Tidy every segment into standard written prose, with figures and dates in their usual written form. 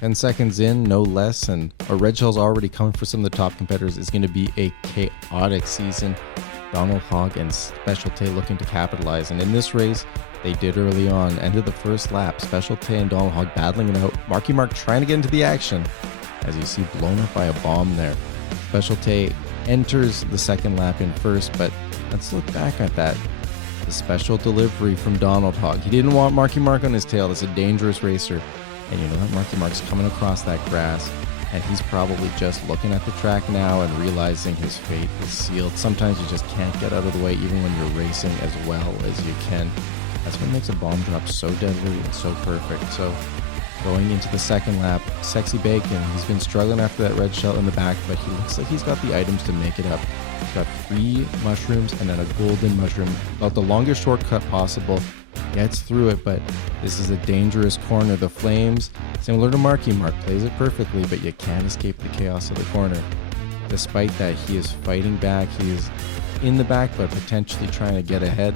10 seconds in, no less, and a red shell's already coming for some of the top competitors. It's going to be a chaotic season. Donald Hogg and Special Tay looking to capitalize, and in this race, they did early on. End of the first lap, Special Tay and Donald Hogg battling it out. Marky Mark trying to get into the action, as you see blown up by a bomb there. Special Tay enters the second lap in first, but let's look back at that. The special delivery from Donald Hogg. He didn't want Marky Mark on his tail. That's a dangerous racer. And you know that Marky Mark's coming across that grass, and he's probably just looking at the track now and realizing his fate is sealed. Sometimes you just can't get out of the way even when you're racing as well as you can. That's what makes a bomb drop so deadly and so perfect. So going into the second lap, Sexy Bacon, he's been struggling after that red shell in the back, but he looks like he's got the items to make it up. He's got 3 mushrooms and then a golden mushroom, about the longest shortcut possible. Gets through it, but this is a dangerous corner. The flames, similar to Marky Mark, plays it perfectly, but you can't escape the chaos of the corner. Despite that, he is fighting back. He is in the back, but potentially trying to get ahead,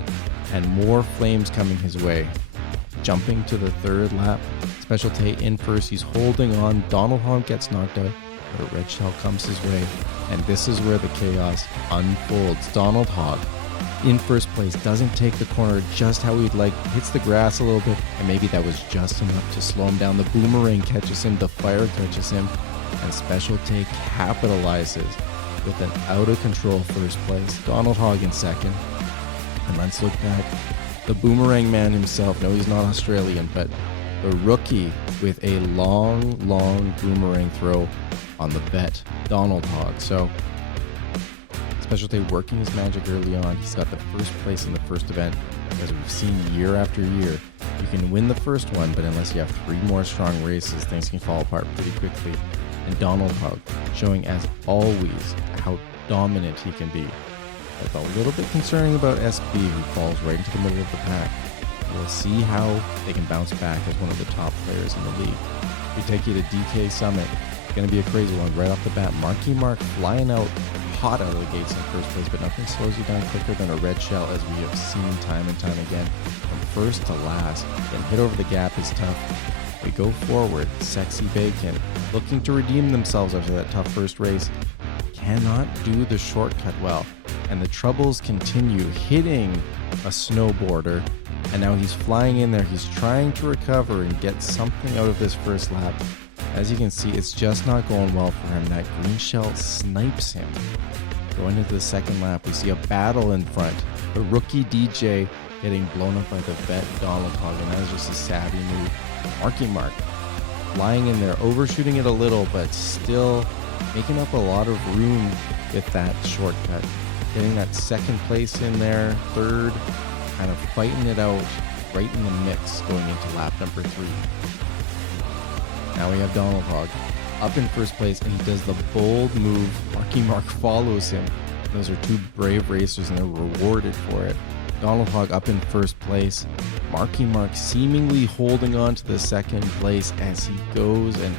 and more flames coming his way. Jumping to the third lap, Special Tay in first. He's holding on. Donald Hogg gets knocked out, but a red shell comes his way, and this is where the chaos unfolds. Donald Hogg in first place, doesn't take the corner just how he'd like, hits the grass a little bit, and maybe that was just enough to slow him down. The boomerang catches him, the fire catches him, and Special Tay capitalizes with an out-of-control first place. Donald Hogg in second. And let's look back. The boomerang man himself, no, he's not Australian, but the rookie with a long boomerang throw on the bet, Donald Hogg. So Special Tay working his magic early on. He's got the first place in the first event, as we've seen year after year. You can win the first one, but unless you have 3 more strong races, things can fall apart pretty quickly. And Donald Hogg showing, as always, how dominant he can be. It's a little bit concerning about SB, who falls right into the middle of the pack. We'll see how they can bounce back as one of the top players in the league. We take you to DK Summit. It's going to be a crazy one right off the bat. Marky Mark flying out hot out of the gates in first place, but nothing slows you down quicker than a red shell, as we have seen time and time again. From first to last, then hit over the gap is tough. We go forward. Sexy Bacon, looking to redeem themselves after that tough first race, cannot do the shortcut well, and the troubles continue, hitting a snowboarder, and now he's flying in there. He's trying to recover and get something out of this first lap. As you can see, it's just not going well for him. That green shell snipes him. Going into the second lap, we see a battle in front. The rookie DJ getting blown up by the vet Donald Hogg, and that is just a savvy move. Marky Mark flying in there, overshooting it a little, but still making up a lot of room with that shortcut. Getting that second place in there, third, kind of fighting it out right in the mix going into lap number 3. Now we have Donald Hogg up in first place, and he does the bold move. Marky Mark follows him. Those are 2 brave racers, and they're rewarded for it. Donald Hogg up in first place. Marky Mark seemingly holding on to the second place as he goes and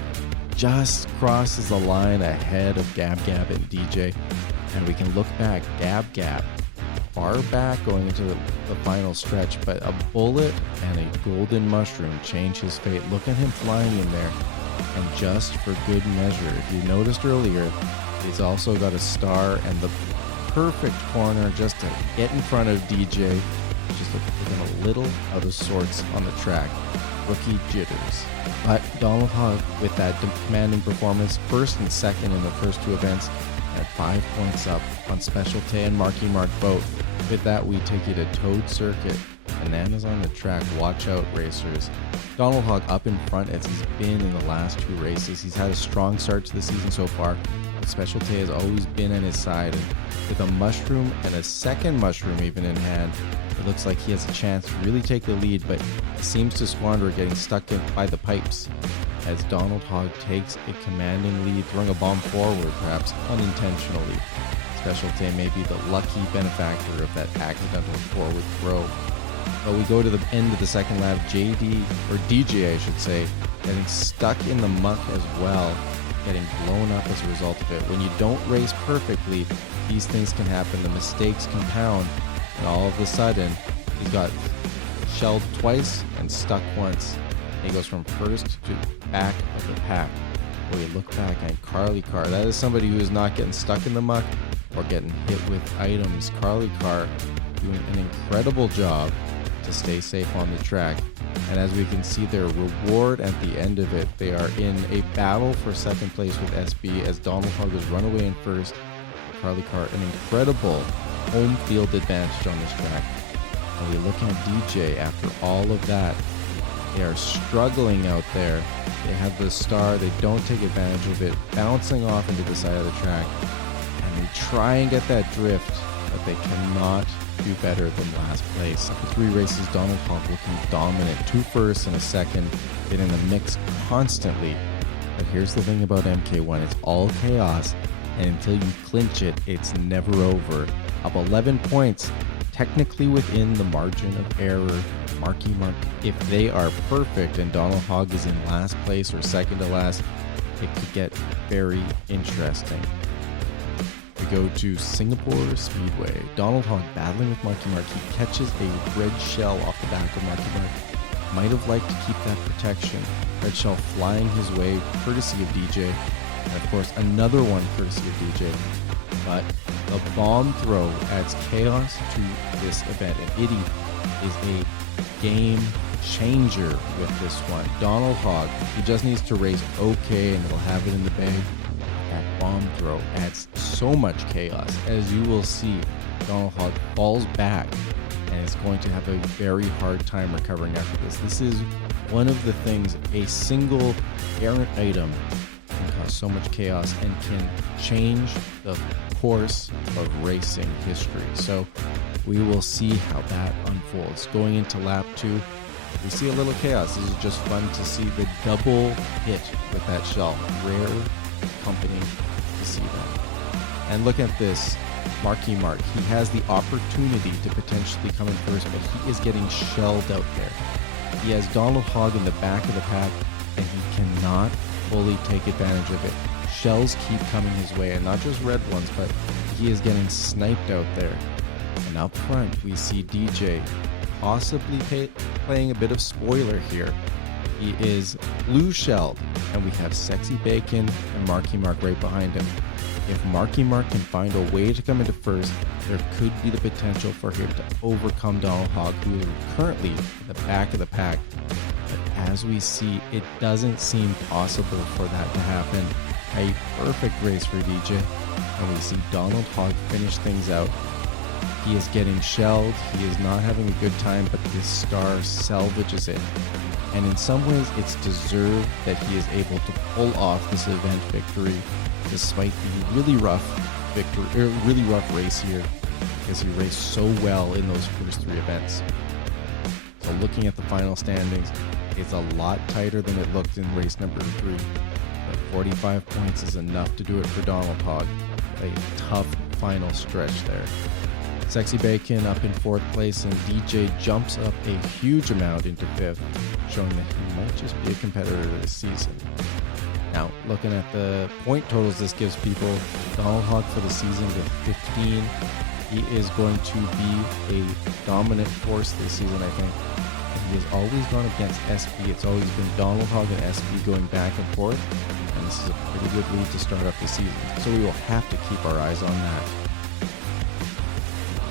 just crosses the line ahead of Gab Gab and DJ. And we can look back. Gab Gab far back going into the final stretch, but a bullet and a golden mushroom change his fate. Look at him flying in there, and just for good measure, if you noticed earlier, he's also got a star and the perfect corner just to get in front of DJ, just looking a little out of sorts on the track. Rookie jitters. But Donald Hogg, with that commanding performance, first and second in the first 2 events, at 5 points up on Special Tay and Marky Mark both. With that, we take you to Toad Circuit. Bananas on the track. Watch out, racers. Donald Hogg up in front as he's been in the last 2 races. He's had a strong start to the season so far. Special Tay has always been on his side. And with a mushroom and a second mushroom even in hand, it looks like he has a chance to really take the lead, but he seems to squander, getting stuck in by the pipes as Donald Hogg takes a commanding lead, throwing a bomb forward, perhaps unintentionally. Special Tay may be the lucky benefactor of that accidental forward throw. But we go to the end of the second lap. JD, or DJ I should say, getting stuck in the muck as well, getting blown up as a result of it. When you don't race perfectly, these things can happen. The mistakes compound, and all of a sudden, he's got shelled twice and stuck once. He goes from first to back of the pack. We look back at Carly Carr. That is somebody who is not getting stuck in the muck or getting hit with items. Carly Carr doing an incredible job to stay safe on the track. And as we can see, their reward at the end of it, they are in a battle for second place with SB as Donald Hogg has run away in first. Carly Carr, an incredible home field advantage on this track. And we look at DJ after all of that. They are struggling out there. They have the star, they don't take advantage of it, bouncing off into the side of the track. And they try and get that drift, but they cannot do better than last place. After 3 races, Donald Hogg looking dominant. 2 firsts and a second, getting the mix constantly. But here's the thing about MK1, it's all chaos, and until you clinch it, it's never over. Up 11 points, technically within the margin of error. Marky Mark, if they are perfect and Donald Hogg is in last place or second to last, it could get very interesting. We go to Singapore Speedway. Donald Hogg battling with Marky Mark. He catches a red shell off the back of Marky Mark. Might have liked to keep that protection. Red shell flying his way, courtesy of DJ. And of course, another one courtesy of DJ. But the bomb throw adds chaos to this event. And Itty is a game changer with this one. Donald Hogg, he just needs to race okay and he'll have it in the bag. That bomb throw adds so much chaos. As you will see, Donald Hogg falls back and is going to have a very hard time recovering after this. This is one of the things, a single errant item can cause so much chaos and can change the course of racing history. So we will see how that unfolds. Going into lap 2, we see a little chaos. This is just fun to see the double hit with that shell. Rare company to see that. And look at this, Marky Mark. He has the opportunity to potentially come in first, but he is getting shelled out there. He has Donald Hogg in the back of the pack, and he cannot fully take advantage of it. Shells keep coming his way, and not just red ones, but he is getting sniped out there. And up front, we see DJ possibly playing a bit of spoiler here. He is blue shelled, and we have Sexy Bacon and Marky Mark right behind him. If Marky Mark can find a way to come into first, there could be the potential for him to overcome Donald Hogg, who is currently in the back of the pack. But as we see, it doesn't seem possible for that to happen. A perfect race for DJ, and we see Donald Hogg finish things out. He is getting shelled, he is not having a good time, but this star salvages it. And in some ways, it's deserved that he is able to pull off this event victory, despite the really rough race here, because he raced so well in those first 3 events. So looking at the final standings, it's a lot tighter than it looked in race number 3. But 45 points is enough to do it for Donald Hogg. A tough final stretch there. Sexy Bacon up in 4th place, and DJ jumps up a huge amount into 5th, showing that he might just be a competitor this season. Now, looking at the point totals this gives people, Donald Hogg for the season with 15. He is going to be a dominant force this season, I think. And he has always gone against SB. It's always been Donald Hogg and SB going back and forth. And this is a pretty good lead to start up the season. So we will have to keep our eyes on that.